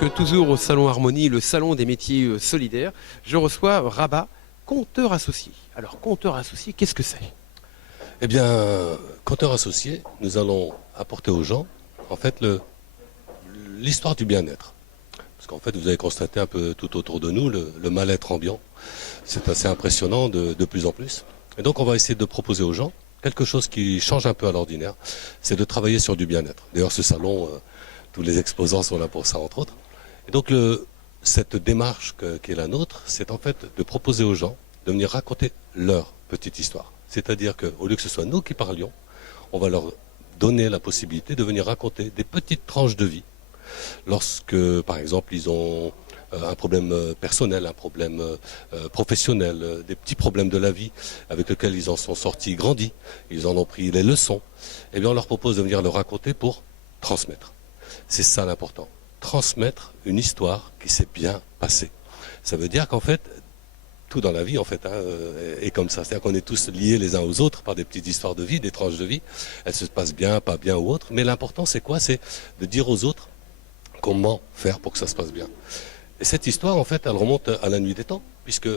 donc toujours au Salon Harmonie, le salon des métiers solidaires. Je reçois Rabat, compteur associé. Alors, compteur associé, qu'est-ce que c'est? Eh bien, compteur associé, nous allons apporter aux gens, en fait, l'histoire du bien-être. Parce qu'en fait, vous avez constaté un peu tout autour de nous le mal-être ambiant. C'est assez impressionnant de plus en plus. Et donc, on va essayer de proposer aux gens quelque chose qui change un peu à l'ordinaire, c'est de travailler sur du bien-être. D'ailleurs, ce salon, tous les exposants sont là pour ça, entre autres. Et donc, cette démarche qui est la nôtre, c'est en fait de proposer aux gens de venir raconter leur petite histoire. C'est-à-dire qu'au lieu que ce soit nous qui parlions, on va leur donner la possibilité de venir raconter des petites tranches de vie. Lorsque, par exemple, ils ont un problème personnel, un problème professionnel, des petits problèmes de la vie avec lesquels ils en sont sortis grandis, ils en ont pris les leçons, eh bien on leur propose de venir le raconter pour transmettre. C'est ça l'important. Transmettre une histoire qui s'est bien passée. Ça veut dire qu'en fait, tout dans la vie en fait est comme ça. C'est-à-dire qu'on est tous liés les uns aux autres par des petites histoires de vie, des tranches de vie. Elles se passent bien, pas bien ou autre. Mais l'important c'est quoi? C'est de dire aux autres comment faire pour que ça se passe bien. Et cette histoire, en fait, elle remonte à la nuit des temps, puisque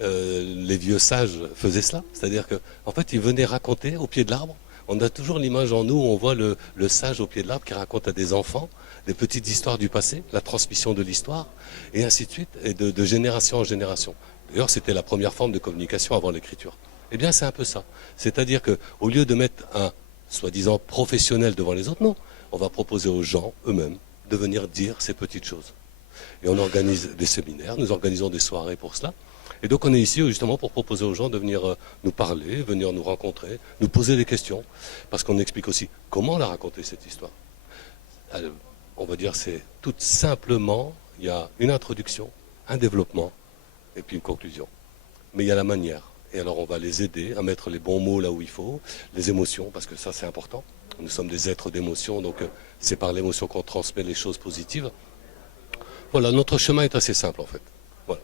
les vieux sages faisaient cela. C'est-à-dire qu'en fait, ils venaient raconter au pied de l'arbre. On a toujours l'image en nous où on voit le sage au pied de l'arbre qui raconte à des enfants des petites histoires du passé, la transmission de l'histoire, et ainsi de suite, et de génération en génération. D'ailleurs, c'était la première forme de communication avant l'écriture. Eh bien, c'est un peu ça. C'est-à-dire qu'au lieu de mettre un soi-disant professionnel devant les autres, non, on va proposer aux gens eux-mêmes de venir dire ces petites choses. Et on organise des séminaires, nous organisons des soirées pour cela. Et donc on est ici justement pour proposer aux gens de venir nous parler, venir nous rencontrer, nous poser des questions, parce qu'on explique aussi comment la raconter cette histoire. Alors, on va dire c'est tout simplement, il y a une introduction, un développement et puis une conclusion. Mais il y a la manière. Et alors on va les aider à mettre les bons mots là où il faut, les émotions, parce que ça c'est important. Nous sommes des êtres d'émotion, donc c'est par l'émotion qu'on transmet les choses positives. Voilà, notre chemin est assez simple en fait. Voilà.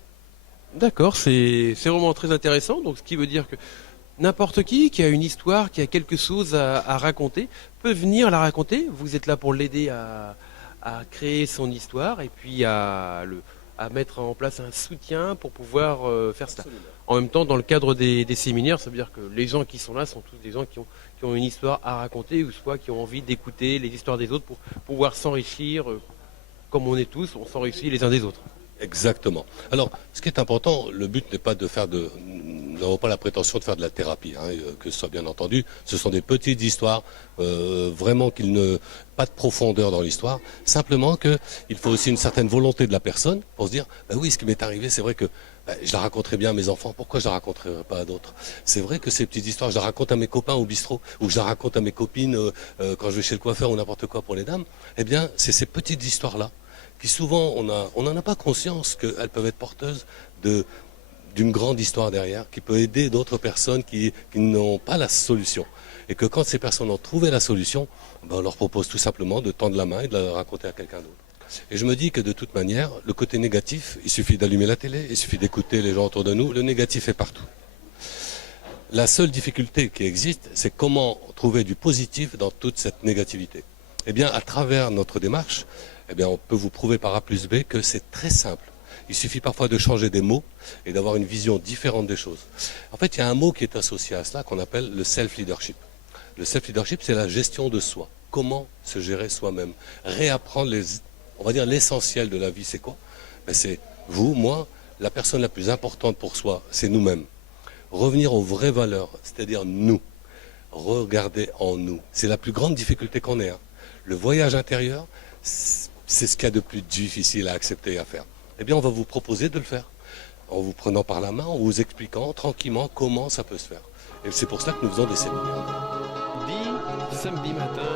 D'accord, c'est vraiment très intéressant. Donc, ce qui veut dire que n'importe qui a une histoire, qui a quelque chose à raconter, peut venir la raconter. Vous êtes là pour l'aider à créer son histoire et puis à mettre en place un soutien pour pouvoir faire cela. Absolument. En même temps, dans le cadre des séminaires, ça veut dire que les gens qui sont là sont tous des gens qui ont une histoire à raconter ou soit qui ont envie d'écouter les histoires des autres pour pouvoir s'enrichir. Comme on est tous, on s'enrichit les uns des autres. Exactement. Alors, ce qui est important, le but n'est pas de faire nous n'avons pas la prétention de faire de la thérapie, hein, que ce soit bien entendu. Ce sont des petites histoires, vraiment pas de profondeur dans l'histoire. Simplement qu'il faut aussi une certaine volonté de la personne pour se dire, bah oui, ce qui m'est arrivé, c'est vrai que je la raconterai bien à mes enfants. Pourquoi je la raconterai pas à d'autres? C'est vrai que ces petites histoires, je la raconte à mes copains au bistrot, ou je la raconte à mes copines quand je vais chez le coiffeur ou n'importe quoi pour les dames. Eh bien, c'est ces petites histoires-là qui souvent, on n'en a pas conscience qu'elles peuvent être porteuses d'une grande histoire derrière, qui peut aider d'autres personnes qui n'ont pas la solution. Et que quand ces personnes ont trouvé la solution, on leur propose tout simplement de tendre la main et de la raconter à quelqu'un d'autre. Et je me dis que de toute manière, le côté négatif, il suffit d'allumer la télé, il suffit d'écouter les gens autour de nous, le négatif est partout. La seule difficulté qui existe, c'est comment trouver du positif dans toute cette négativité. Eh bien, à travers notre démarche, eh bien, on peut vous prouver par A plus B que c'est très simple. Il suffit parfois de changer des mots et d'avoir une vision différente des choses. En fait, il y a un mot qui est associé à cela qu'on appelle le self-leadership. Le self-leadership, c'est la gestion de soi. Comment se gérer soi-même? Réapprendre on va dire l'essentiel de la vie, c'est quoi? C'est vous, moi, la personne la plus importante pour soi, c'est nous-mêmes. Revenir aux vraies valeurs, c'est-à-dire nous. Regarder en nous. C'est la plus grande difficulté qu'on ait. Hein. Le voyage intérieur, c'est ce qu'il y a de plus difficile à accepter et à faire. Eh bien, on va vous proposer de le faire. En vous prenant par la main, en vous expliquant tranquillement comment ça peut se faire. Et c'est pour cela que nous faisons des séminaires. Dit samedi matin